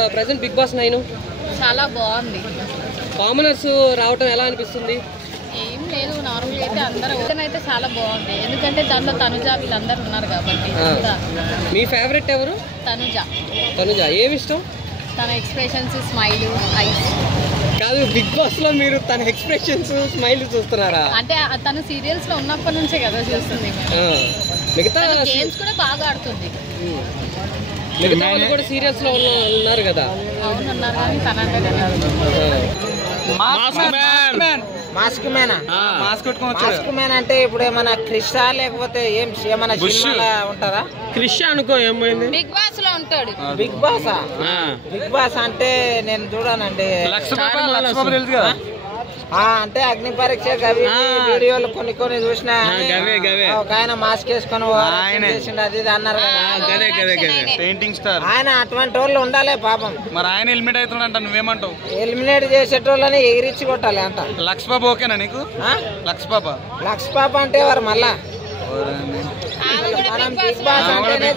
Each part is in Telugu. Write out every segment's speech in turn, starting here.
ప్రెజెంట్ బిగ్ బాస్ 9 చాలా బాగుంది. కామనర్స్ రావటం ఎలా అనిపిస్తుంది? ఏం లేదు, నార్మల్గా అయితే అందరూ అయితే చాలా బాగుంది. ఎందుకంటే దాంట్లో తనుజ వీళ్ళందరూ ఉన్నారు కాబట్టి. మీ ఫేవరెట్ ఎవరు? తనుజ. ఏమి ఇష్టం? తన ఎక్స్ప్రెషన్స్, స్మైల్, ఐస్. కాదు, బిగ్ బాస్ లో మీరు తన ఎక్స్ప్రెషన్స్, స్మైల్ చూస్తున్నారా? అంటే తను సీరియల్స్ లో ఉన్నప్పటి నుంచే కదా చూస్తుంది. మిగతా గేమ్స్ కూడా బాగా ఆడుతుంది. మిగతా వాళ్ళు కూడా సీరియల్స్ లో ఉన్నారు కదా. అవును, ఉన్నారు కానీ తనంటే మాస్క్ మ్యాన్ అంటే ఇప్పుడు ఏమన్నా క్రిషా లేకపోతే ఏమన్నా సినిమాలా ఉంటదా? క్రిషా అనుకో, ఏమైంది? బిగ్ బాస్ లో ఉంటాడు. బిగ్ బాస్ అంటే నేను చూడానండి. అంటే అగ్ని పరీక్ష వీడియోలు కొన్ని చూసిన ఒక ఆయన మాస్క్ వేసుకొని అది ఇది అన్నారు ఆయన అటువంటి వాళ్ళు ఉండాలి పాపం. మరి ఆయన ఎలిమినేట్ అవుతున్నాడంట, నువ్వేమంటావు? ఎలిమినేట్ చేసేటోళ్ళని ఎగిరించి కొట్టాలి అంట. లక్ష పాప ఓకేనా నీకు? లక్ష పాప అంటే వారు మళ్ళా మనం బిగ్ బాస్ అంటేనే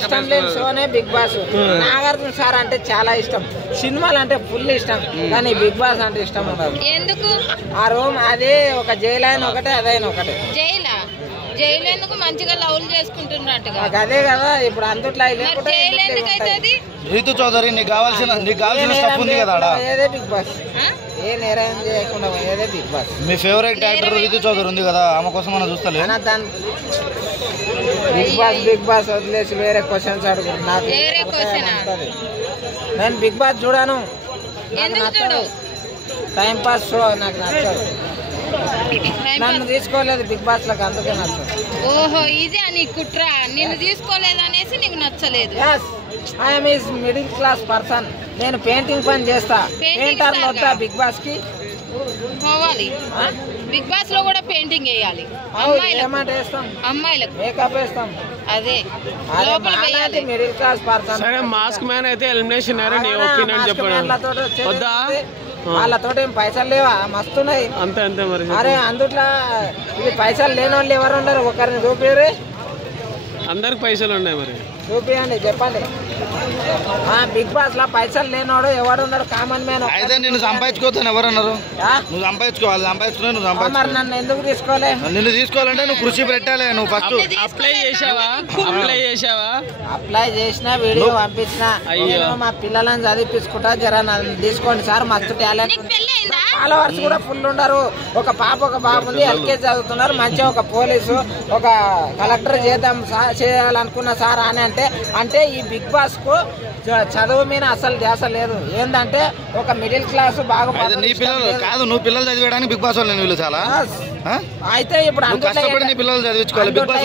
ఇష్టం లేని షోనే బిగ్ బాస్. నాగార్జున సార్ అంటే చాలా ఇష్టం, సినిమాలు అంటే ఫుల్ ఇష్టం, కానీ బిగ్ బాస్ అంటే ఇష్టం ఉండదు. ఎందుకు? ఆ రూమ్ అదే ఒక జైలైన ఒకటే, అదైన ఒకటే. జైలు ఎందుకు? మంచిగా లవ్ చేసుకుంటున్నట్టుగా అదే కదా. ఇప్పుడు అందుట్లో రీతు చౌదరి నీకు కావాల్సిన స్టఫ్ ఉంది కదా. ఏదే బిగ్ బాస్, ఏ నేరం చేయకుండా ఏదే బిగ్ బాస్. మీ ఫేవరెట్ యాక్టర్ రీతు చౌదరి ఉంది కదా, ఆమె కోసం మనం చూస్తలే. బిగ్ బాస్ వదిలేసి వేరే క్వశ్చన్స్ అడుగుతున్నారు. నేను బిగ్ బాస్ చూడాను, టైం పాస్ షో నాకు నచ్చదు. నన్ను తీసుకోలేదు బిగ్ బాస్ లకు, అందుకే నచ్చదు. ఓహో, ఇదే నీ కుట్ర. నిన్ను తీసుకోలేదు అనేసి నీకు నచ్చలేదు. I'm is middle class person. నేను పెయింటింగ్ పని చేస్తా. పెయింటర్ వద్దా బిగ్ బాస్ కి? పోవాలి. బిగ్ బాస్ లో కూడా పెయింటింగ్ వేయాలి. అమ్మాయిలకు మేకప్ వేస్తాం. అదే middle class person. Mask man అయితే ఎలిమినేషన్ వాళ్ళతో ఏం పైసలు లేవా? మస్తున్నాయి. అంతే మరి. అరే అందుట్లో ఇది పైసలు లేని వాళ్ళు ఎవరు ఉన్నారు? ఒకరిని చూపిరు. అందరికి పైసలు ఉన్నాయి, మరి చూపియండి, చెప్పండి. బిగ్ బాస్ లో పైసలు లేనోడు ఎవడు ఉన్నాడు? Common man. అయితే నేను సంపాదించుకోవద్దని ఎవరన్నారు? నువ్వు సంపాదించుకోవాలి. మరి నన్ను ఎందుకు తీసుకోలే? నిన్ను తీసుకోవాలంటే నువ్వు కృషి పెట్టాలి. నువ్వు ఫస్ట్ అప్లై చేసావా? అప్లై చేసిన, వీడియో పంపించిన. మా పిల్లలని చదివించుకుంటా, జర నన్ను తీసుకోండి సార్, మస్తు టాలెంట్. ఫాలోవర్స్ కూడా ఫుల్ ఉండరు. ఒక పాప ఒక బాబు ఉంది, ఎల్కేజీ చదువుతున్నారు. మంచిగా ఒక పోలీసు, ఒక కలెక్టర్ చేయాలనుకున్న సార్ అని అంటే ఈ బిగ్ బాస్ కు చదువు మీద అసలు ధ్యాస లేదు. ఏంటంటే ఒక మిడిల్ క్లాస్ బాగా నీ పిల్లలు కాదు, నువ్వు పిల్లలు చదివేయడానికి బిగ్ బాస్ వాళ్ళు నేను చాలా. అయితే ఇప్పుడు కష్టపడి నీ పిల్లలు చదివించుకోవాలి. Big boss